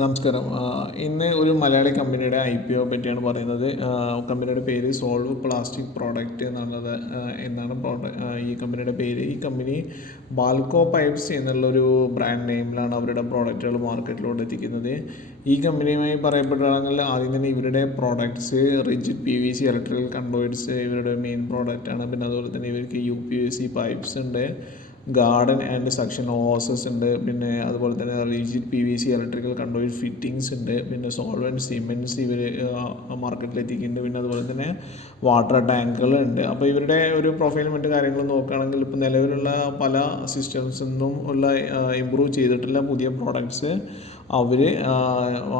നമസ്കാരം. ഇന്ന് ഒരു മലയാളി കമ്പനിയുടെ IPO പറ്റിയാണ് പറയുന്നത്. കമ്പനിയുടെ പേര് സോൾവ് പ്ലാസ്റ്റിക് പ്രോഡക്റ്റ് എന്നാണ് ഈ കമ്പനിയുടെ പേര്. ഈ കമ്പനി ബാൽക്കോ പൈപ്സ് എന്നുള്ളൊരു ബ്രാൻഡ് നെയിമിലാണ് അവരുടെ പ്രോഡക്റ്റുകൾ മാർക്കറ്റിലോട്ട് എത്തിക്കുന്നത്. ഈ കമ്പനിയുമായി പറയപ്പെടുകയാണെങ്കിൽ ആദ്യം തന്നെ ഇവരുടെ പ്രോഡക്ട്സ് റിജിഡ് PVC ഇലക്ട്രിക്കൽ കണ്ടോയിഡ്സ് ഇവരുടെ മെയിൻ പ്രോഡക്റ്റാണ്. പിന്നെ അതുപോലെ തന്നെ ഇവർക്ക് UPVC പൈപ്സ് ഉണ്ട്, ഗാർഡൻ ആൻഡ് സക്ഷൻ ഹോസസ് ഉണ്ട്, പിന്നെ അതുപോലെ തന്നെ റിജിഡ് PVC ഇലക്ട്രിക്കൽ കണ്ടോയിഡ് ഫിറ്റിങ്സ് ഉണ്ട്, പിന്നെ സോൾവെൻറ്റ് സിമെൻറ്റ്സ് ഇവർ മാർക്കറ്റിൽ എത്തിക്കുന്നുണ്ട്, പിന്നെ അതുപോലെ തന്നെ വാട്ടർ ടാങ്കുകൾ ഉണ്ട്. അപ്പോൾ ഇവരുടെ ഒരു പ്രൊഫൈലും മറ്റു കാര്യങ്ങളും നോക്കുകയാണെങ്കിൽ ഇപ്പോൾ നിലവിലുള്ള പല സിസ്റ്റംസൊന്നും ഉള്ള ഇമ്പ്രൂവ് ചെയ്തിട്ടുള്ള പുതിയ പ്രോഡക്ട്സ് അവർ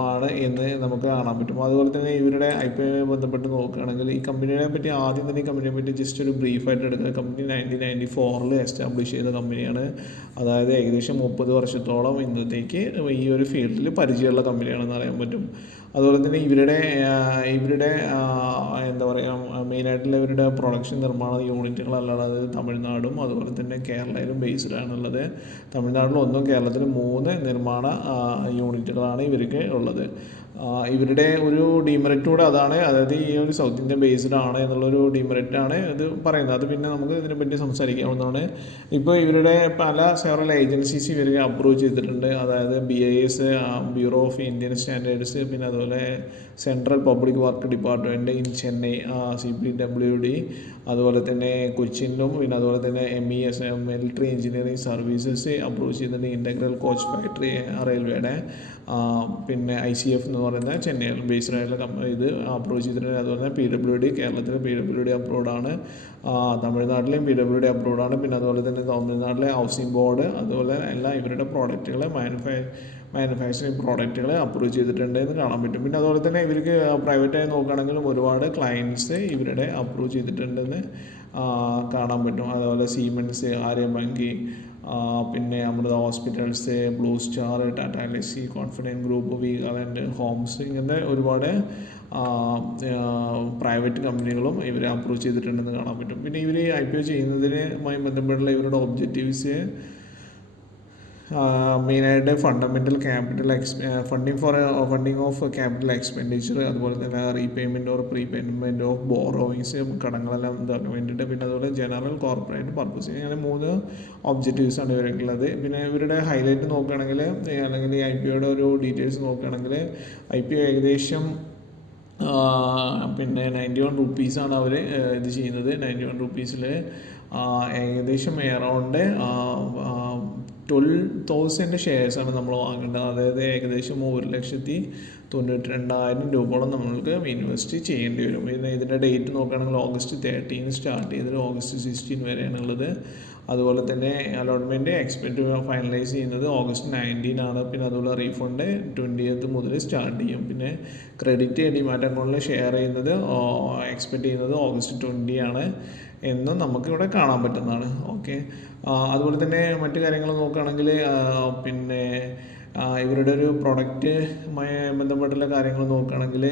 ആണ് എന്ന് നമുക്ക് കാണാൻ പറ്റും. അതുപോലെ തന്നെ ഇവരുടെ IPO ബന്ധപ്പെട്ട് നോക്കുകയാണെങ്കിൽ ഈ കമ്പനിയെ പറ്റി ആദ്യം തന്നെ ഈ കമ്പനിയെ പറ്റി ജസ്റ്റ് ഒരു ബ്രീഫായിട്ട് എടുക്കുക. കമ്പനി 1994 എസ്റ്റാബ്ലിഷ് ചെയ്ത കമ്പനിയാണ്. അതായത് ഏകദേശം 30 വർഷത്തോളം ഇന്നത്തേക്ക് ഈ ഒരു ഫീൽഡിൽ പരിചയമുള്ള കമ്പനിയാണെന്ന് അറിയാൻ പറ്റും. അതുപോലെ തന്നെ ഇവരുടെ എന്താ പറയുക, മെയിനായിട്ടുള്ള ഇവരുടെ പ്രൊഡക്ഷൻ നിർമ്മാണ യൂണിറ്റുകളല്ലാതെ തമിഴ്നാടും അതുപോലെ തന്നെ കേരളയിലും ബേസ്ഡ് ആണുള്ളത്. തമിഴ്നാട്ടിൽ 1, കേരളത്തിൽ 3 നിർമ്മാണ യൂണിറ്റുകളാണ് ഇവർക്ക് ഉള്ളത്. ഇവരുടെ ഒരു ഡിമെറിറ്റ് കൂടെ അതാണ്, അതായത് ഈ ഒരു സൗത്ത് ഇന്ത്യൻ ബേസ്ഡ് ആണ് എന്നുള്ളൊരു ഡിമെറിറ്റാണ് ഇത് പറയുന്നത്. അത് പിന്നെ നമുക്ക് ഇതിനെപ്പറ്റി സംസാരിക്കാവുന്നതാണ്. ഇപ്പോൾ ഇവരുടെ പല സെവറൽ ഏജൻസീസ് ഇവർക്ക് അപ്രൂവ് ചെയ്തിട്ടുണ്ട്. അതായത് BIS, bureau of Indian standards, പിന്നെ അതുപോലെ central public work department in Chennai CPWD, അതുപോലെ തന്നെ കൊച്ചിനിലും, പിന്നെ അതുപോലെ തന്നെ MES military engineering services approve ചെയ്തിട്ടുണ്ട്. ഇൻ്റഗ്രൽ കോച്ച് ഫാക്ടറി റെയിൽവേയുടെ, പിന്നെ ICF എന്ന് പറയുന്ന ചെന്നൈയിൽ ബേസ്ഡ് ആയിട്ടുള്ള ഇത് അപ്രൂവ് ചെയ്തിട്ടുണ്ട്. അതുപോലെ തന്നെ PWD, കേരളത്തിലെ PWD അപ്രൂവ്ഡാണ്, തമിഴ്നാട്ടിലെയും PWD അപ്രൂവ്ഡാണ്. പിന്നെ അതുപോലെ തന്നെ തമിഴ്നാട്ടിലെ ഹൗസിംഗ് ബോർഡ് അതുപോലെ എല്ലാം ഇവരുടെ പ്രോഡക്റ്റുകളെ മാനുഫാക്ചറിങ് പ്രോഡക്റ്റുകളെ അപ്രൂവ് ചെയ്തിട്ടുണ്ട് എന്ന് കാണാൻ പറ്റും. പിന്നെ അതുപോലെ തന്നെ ഇവർക്ക് പ്രൈവറ്റായി നോക്കുകയാണെങ്കിലും ഒരുപാട് ക്ലയൻറ്റ്സ് ഇവരുടെ അപ്രൂവ് ചെയ്തിട്ടുണ്ടെന്ന് കാണാൻ പറ്റും. അതുപോലെ സീമെൻസ്, ആര്യഭംഗി, പിന്നെ Amrita hospitals, blue star, Tata LIC, confident group, Veegaland homes, ഇങ്ങനത്തെ ഒരുപാട് പ്രൈവറ്റ് കമ്പനികളും ഇവരെ അപ്രൂവ് ചെയ്തിട്ടുണ്ടെന്ന് കാണാൻ പറ്റും. പിന്നെ ഇവർ IPO ചെയ്യുന്നതിനുമായി ബന്ധപ്പെട്ടുള്ള ഇവരുടെ ഒബ്ജക്റ്റീവ്സ് മെയിനായിട്ട് ഫണ്ടിങ് ഓഫ് ക്യാപിറ്റൽ എക്സ്പെൻഡിച്ചർ, അതുപോലെ തന്നെ റീപേയ്മെൻറ്റ് ഓർ പ്രീപേയ്മെൻറ്റ് ഓഫ് ബോറോയിങ്സ്, കടങ്ങളെല്ലാം ഇതാക്കാൻ വേണ്ടിയിട്ട്, പിന്നെ അതുപോലെ ജനറൽ കോർപ്പറേറ്റ് പർപ്പസ്, ഇങ്ങനെ 3 ഒബ്ജക്റ്റീവ്സാണ് ഇവർക്കുള്ളത്. പിന്നെ ഇവരുടെ ഹൈലൈറ്റ് നോക്കുകയാണെങ്കിൽ അല്ലെങ്കിൽ ഈ IPOയുടെ ഒരു ഡീറ്റെയിൽസ് നോക്കുകയാണെങ്കിൽ IPO ഏകദേശം പിന്നെ 91 റുപ്പീസാണ് അവർ ഇത് ചെയ്യുന്നത്. 91 റുപ്പീസിൽ ഏകദേശം എറൗണ്ട് 12,000 ഷെയർസാണ് നമ്മൾ വാങ്ങേണ്ടത്. അതായത് ഏകദേശം 1,92,000 രൂപയോളം നമ്മൾക്ക് ഇൻവെസ്റ്റ് ചെയ്യേണ്ടി വരും. പിന്നെ ഇതിൻ്റെ ഡേറ്റ് നോക്കുകയാണെങ്കിൽ August 13 സ്റ്റാർട്ട് ചെയ്തത് August 16 വരെയാണുള്ളത്. അതുപോലെ തന്നെ അലോട്ട്മെൻറ്റ് ഫൈനലൈസ് ചെയ്യുന്നത് August 19 ആണ്. പിന്നെ അതുപോലെ റീഫണ്ട് 20th മുതൽ സ്റ്റാർട്ട് ചെയ്യും. പിന്നെ ക്രെഡിറ്റ് ഡിമാറ്റ് അക്കൗണ്ടിൽ ഷെയർ ചെയ്യുന്നത് എക്സ്പെക്റ്റ് ചെയ്യുന്നത് August 20 ആണ് എന്നും നമുക്കിവിടെ കാണാൻ പറ്റുന്നതാണ്. ഓക്കെ, അതുപോലെ തന്നെ മറ്റു കാര്യങ്ങൾ നോക്കുകയാണെങ്കിൽ പിന്നെ ഇവരുടെ ഒരു പ്രൊഡക്റ്റുമായി ബന്ധപ്പെട്ടുള്ള കാര്യങ്ങൾ നോക്കുകയാണെങ്കിൽ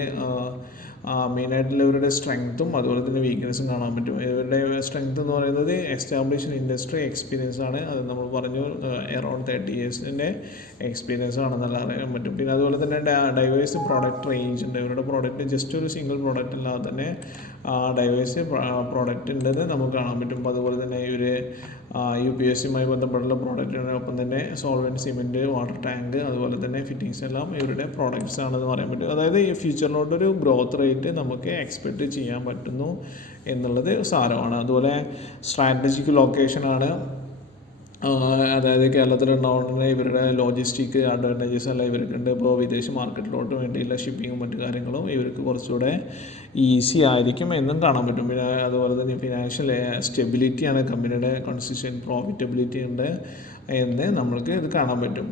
മെയിനായിട്ടുള്ള ഇവരുടെ സ്ട്രെങ്ത്തും അതുപോലെ തന്നെ വീക്ക്നെസ്സും കാണാൻ പറ്റും. ഇവരുടെ സ്ട്രെങ്ത് എന്ന് പറയുന്നത് എസ്റ്റാബ്ലിഷ്ഡ് ഇൻഡസ്ട്രി എക്സ്പീരിയൻസ് ആണ്. അത് നമ്മൾ പറഞ്ഞു അറൗണ്ട് 30 ഇയേഴ്സിൻ്റെ എക്സ്പീരിയൻസ് ആണെന്നല്ല അറിയാൻ പറ്റും. പിന്നെ അതുപോലെ തന്നെ ഡൈവേഴ്സ് പ്രോഡക്റ്റ് റേഞ്ച് ഉണ്ട്. ഇവരുടെ പ്രോഡക്റ്റ് ജസ്റ്റ് ഒരു സിംഗിൾ പ്രോഡക്റ്റ് അല്ലാതെ തന്നെ ഡൈവേഴ്സ് പ്രോഡക്റ്റ് ഉണ്ടെന്ന് നമുക്ക് കാണാൻ പറ്റും. അപ്പോൾ അതുപോലെ തന്നെ ഇവർ UPSയുമായി ബന്ധപ്പെട്ടുള്ള പ്രോഡക്റ്റുകൾ, ഒപ്പം തന്നെ സോൾവെൻറ്റ് സിമെൻറ്റ്, വാട്ടർ ടാങ്ക്, അതുപോലെ തന്നെ ഫിറ്റിങ്സ് എല്ലാം ഇവരുടെ പ്രോഡക്റ്റ്സ് ആണെന്ന് പറയാൻ പറ്റും. അതായത് ഈ ഫ്യൂച്ചറിലോട്ടൊരു ഗ്രോത്ത് റേറ്റ് നമുക്ക് എക്സ്പെക്റ്റ് ചെയ്യാൻ പറ്റുന്നു എന്നുള്ളത് സാരമാണ്. അതുപോലെ സ്ട്രാറ്റജിക് ലൊക്കേഷനാണ്. അതായത് കേരളത്തിലുണ്ടാവുന്ന ഇവരുടെ ലോജിസ്റ്റിക് അഡ്വാൻറ്റേജസ് എല്ലാം ഇവർക്കുണ്ട്. ഇപ്പോൾ വിദേശ മാർക്കറ്റിലോട്ട് വേണ്ടിയുള്ള ഷിപ്പിങ്ങും മറ്റു കാര്യങ്ങളും ഇവർക്ക് കുറച്ചുകൂടെ ഈസി ആയിരിക്കും എന്നും കാണാൻ പറ്റും. പിന്നെ അതുപോലെ തന്നെ ഫിനാൻഷ്യൽ സ്റ്റെബിലിറ്റിയാണ് കമ്പനിയുടെ, കൺസിസ്റ്റൻറ്റ് പ്രോഫിറ്റബിലിറ്റി ഉണ്ട് എന്ന് നമ്മൾക്ക് ഇത് കാണാൻ പറ്റും.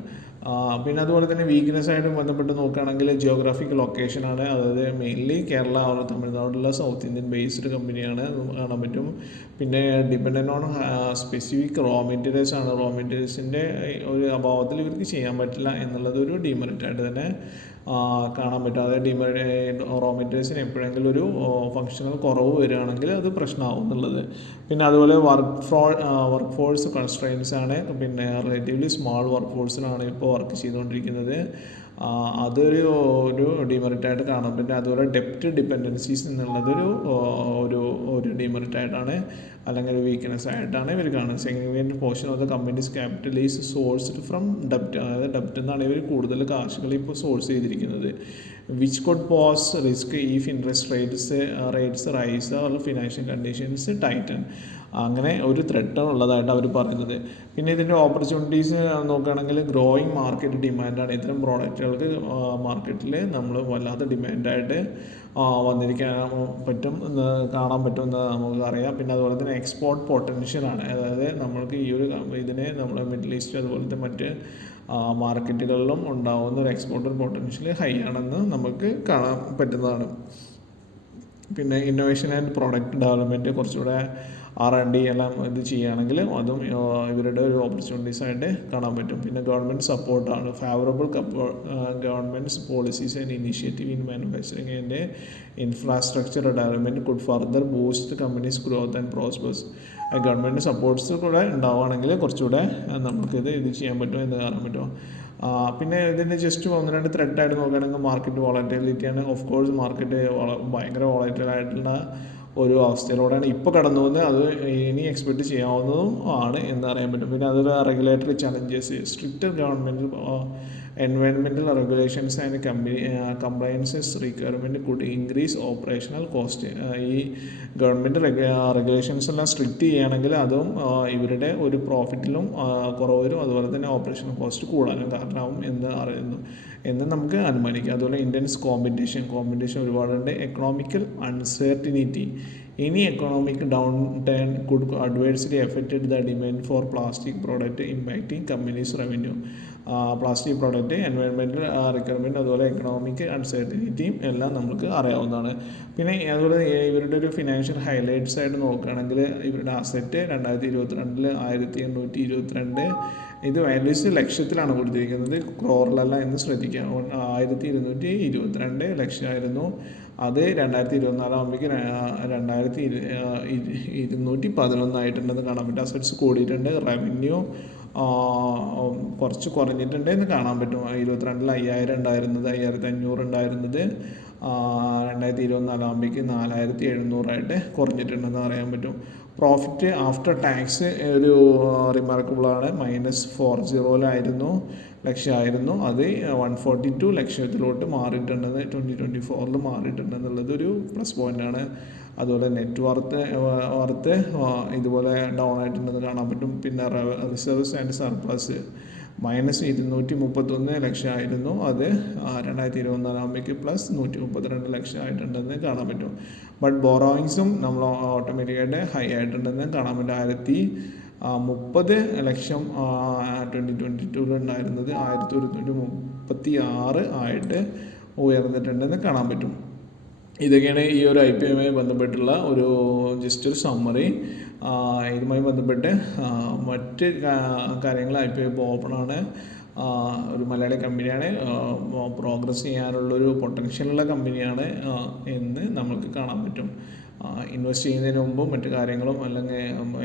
പിന്നെ അതുപോലെ തന്നെ വീക്ക്നെസ് ആയിട്ട് ബന്ധപ്പെട്ട് നോക്കുകയാണെങ്കിൽ ജിയോഗ്രാഫിക് ലൊക്കേഷനാണ്. അതായത് മെയിൻലി കേരള തമിഴ്നാടുള്ള സൗത്ത് ഇന്ത്യൻ ബേസ്ഡ് കമ്പനിയാണ് കാണാൻ പറ്റും. പിന്നെ dependent on specific raw materials ആണ്. റോ മെറ്റീരിയൽസിൻ്റെ ഒരു അഭാവത്തിൽ ഇവർക്ക് ചെയ്യാൻ പറ്റില്ല എന്നുള്ളത് ഒരു ഡിമെറിറ്റായിട്ട് തന്നെ കാണാൻ പറ്റും. അതായത് റോ മെറ്റീരിയൽസിന് എപ്പോഴെങ്കിലും ഒരു ഫങ്ഷണൽ കുറവ് വരികയാണെങ്കിൽ അത് പ്രശ്നമാവും എന്നുള്ളത്. പിന്നെ അതുപോലെ വർക്ക് ഫോഴ്സ് കൺസ്ട്രെയിൻസ് ആണ്. പിന്നെ റിലേറ്റീവ്ലി സ്മാൾ വർക്ക് ഫോഴ്സിനാണ് ഇപ്പോൾ ഇപ്പോൾ വർക്ക് ചെയ്തുകൊണ്ടിരിക്കുന്നത്. അതൊരു ഡിമെറിറ്റായിട്ട് കാണാൻ പറ്റും. അതുപോലെ ഡെപ്റ്റ് ഡിപ്പെൻഡൻസീസ് എന്നുള്ളതൊരു ഒരു ഒരു ഡിമെറിറ്റായിട്ടാണ്, അല്ലെങ്കിൽ ഒരു വീക്ക്നെസ് ആയിട്ടാണ് ഇവർ കാണുന്നത്. Significant portion of the companies capital is sourced from ഡെപ്റ്റ്, അതായത് ഡെപ്റ്റ് എന്നാണ് ഇവർ കൂടുതൽ കാശുകൾ ഇപ്പോൾ സോഴ്സ് ചെയ്തിരിക്കുന്നത്. Which could pose risk if interest rates rise or financial conditions tighten. അങ്ങനെ ഒരു ത്രെട്ട് ഉള്ളതായിട്ട് അവർ പറയുന്നത്. പിന്നെ ഇതിൻ്റെ ഓപ്പർച്യൂണിറ്റീസ് നോക്കുകയാണെങ്കിൽ ഗ്രോയിങ് മാർക്കറ്റ് ഡിമാൻഡാണ്. ഇത്തരം പ്രോഡക്റ്റുകൾക്ക് മാർക്കറ്റിൽ നമ്മൾ വല്ലാത്ത ഡിമാൻഡായിട്ട് വന്നിരിക്കാൻ പറ്റും എന്ന് കാണാൻ പറ്റുമെന്ന് നമുക്കറിയാം. പിന്നെ അതുപോലെ തന്നെ എക്സ്പോർട്ട് പൊട്ടൻഷ്യലാണ്, അതായത് നമ്മൾക്ക് ഈ ഒരു ഇതിനെ നമ്മൾ മിഡിൽ ഈസ്റ്റ് അതുപോലത്തെ മറ്റ് മാർക്കറ്റുകളിലും ഉണ്ടാകുന്ന ഒരു എക്സ്പോർട്ടർ പൊട്ടൻഷ്യൽ ഹൈ ആണെന്ന് നമുക്ക് കാണാൻ പറ്റുന്നതാണ്. പിന്നെ ഇന്നോവേഷൻ ആൻഡ് പ്രോഡക്റ്റ് ഡെവലപ്മെൻറ്റ്, കുറച്ചുകൂടെ R&D എല്ലാം ഇത് ചെയ്യുകയാണെങ്കിൽ അതും ഇവരുടെ ഒരു ഓപ്പർച്യൂണിറ്റീസ് ആയിട്ട് കാണാൻ പറ്റും. പിന്നെ ഗവൺമെൻറ് സപ്പോർട്ടാണ്. Favourable government's policies and initiative in manufacturing and infrastructure development could further boost company's growth and prospers. Government supports കൂടെ ഉണ്ടാവുകയാണെങ്കിൽ കുറച്ചുകൂടെ നമുക്കിത് ചെയ്യാൻ പറ്റും എന്ന് കാണാൻ പറ്റും. പിന്നെ ഇതിൻ്റെ ജസ്റ്റ് 1-2 ത്രെഡായിട്ട് നോക്കുകയാണെങ്കിൽ മാർക്കറ്റ് വോളറ്റിലിറ്റിയാണ്. ഓഫ് കോഴ്സ് മാർക്കറ്റ് ഭയങ്കര വോളറ്റൈലായിട്ടുള്ള ഒരു അവസ്ഥയിലൂടെയാണ് ഇപ്പോൾ കടന്നു പോകുന്നത്. അത് ഇനി എക്സ്പെക്റ്റ് ചെയ്യാവുന്നതും ആണ് എന്നറിയാൻ പറ്റും. പിന്നെ അതൊരു regulatory challenges, strict government environmental regulations and compliances requirement could increase operational cost. ഈ ഗവൺമെൻറ് റെഗുലേഷൻസ് എല്ലാം സ്ട്രിക്റ്റ് ചെയ്യുകയാണെങ്കിൽ അതും ഇവരുടെ ഒരു പ്രോഫിറ്റിലും കുറവ് വരും, അതുപോലെ തന്നെ ഓപ്പറേഷണൽ കോസ്റ്റ് കൂടാനും കാരണമാവും എന്ന് നമുക്ക് അനുമാനിക്കാം. അതുപോലെ ഇൻറ്റൻസ് കോമ്പറ്റീഷൻ ഒരുപാടുണ്ട്. Economical uncertainty, any economic downturn could adversely affected the demand for plastic product impacting companies revenue. Plastic product, environmental requirement, അതുപോലെ എക്കണോമിക് അൺസർട്ടിനിറ്റിയും എല്ലാം നമുക്ക് അറിയാവുന്നതാണ്. പിന്നെ അതുപോലെ ഇവരുടെ ഒരു ഫിനാൻഷ്യൽ ഹൈലൈറ്റ്സ് ആയിട്ട് നോക്കുകയാണെങ്കിൽ ഇവരുടെ അസറ്റ് 2022 1822, ഇത് വാല്യൂസ് ലക്ഷത്തിലാണ് കൊടുത്തിരിക്കുന്നത്, ക്രോറിലല്ല എന്ന് ശ്രദ്ധിക്കുക. 1222 ലക്ഷമായിരുന്നു. അത് 2024 ആകുമ്പോഴേക്ക് 2211 ആയിട്ടുണ്ടെന്ന് കാണാൻ പറ്റും. അസറ്റ്സ് കൂടിയിട്ടുണ്ട്. റവന്യൂ കുറച്ച് കുറഞ്ഞിട്ടുണ്ട് എന്ന് കാണാൻ പറ്റും. 2022 5000 ഉണ്ടായിരുന്നത് 5500 ഉണ്ടായിരുന്നത് 2024 ആകുമ്പോഴേക്ക് 4700 കുറഞ്ഞിട്ടുണ്ടെന്ന് അറിയാൻ പറ്റും. പ്രോഫിറ്റ് ആഫ്റ്റർ ടാക്സ് ഒരു റിമാർക്കബിളാണ്. -40 ലക്ഷമായിരുന്നു. അത് 142 ലക്ഷത്തിലോട്ട് മാറിയിട്ടുണ്ടെന്ന് 2024 മാറിയിട്ടുണ്ടെന്നുള്ളത് ഒരു പ്ലസ് പോയിൻ്റാണ്. അതുപോലെ നെറ്റ് വർത്ത് ഇതുപോലെ ഡൗൺ ആയിട്ടുണ്ടെന്ന് കാണാൻ പറ്റും. പിന്നെ റിസർവ്സ് ആൻഡ് സർപ്ലസ് -231 ലക്ഷമായിരുന്നു. അത് 2024 ആകുമ്പോഴേക്ക് +132 ലക്ഷമായിട്ടുണ്ടെന്ന് കാണാൻ പറ്റും. ബട്ട് ബോറോയിങ്സും നമ്മൾ ഓട്ടോമാറ്റിക്കായിട്ട് ഹൈ ആയിട്ടുണ്ടെന്ന് കാണാൻ പറ്റും. 1030 ലക്ഷം 2022 ഉണ്ടായിരുന്നത് 1136 ആയിട്ട് ഉയർന്നിട്ടുണ്ടെന്ന് കാണാൻ പറ്റും. ഇതൊക്കെയാണ് ഈ ഒരു IPO-യുമായി ബന്ധപ്പെട്ടുള്ള ഒരു ജസ്റ്റ് ഒരു സമ്മറി. ഇതുമായി ബന്ധപ്പെട്ട് മറ്റ് കാര്യങ്ങൾ IPO ഇപ്പോൾ ഓപ്പണാണ്. ഒരു മലയാളി കമ്പനിയാണ്, പ്രോഗ്രസ് ചെയ്യാനുള്ളൊരു പൊട്ടൻഷ്യലുള്ള കമ്പനിയാണ് എന്ന് നമുക്ക് കാണാൻ പറ്റും. ഇൻവെസ്റ്റ് ചെയ്യുന്നതിന് മുമ്പും മറ്റു കാര്യങ്ങളും അല്ലെങ്കിൽ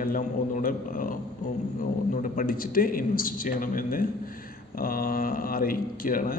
എല്ലാം ഒന്നുകൂടെ പഠിച്ചിട്ട് ഇൻവെസ്റ്റ് ചെയ്യണമെന്ന് അറിയിക്കുകയാണ്.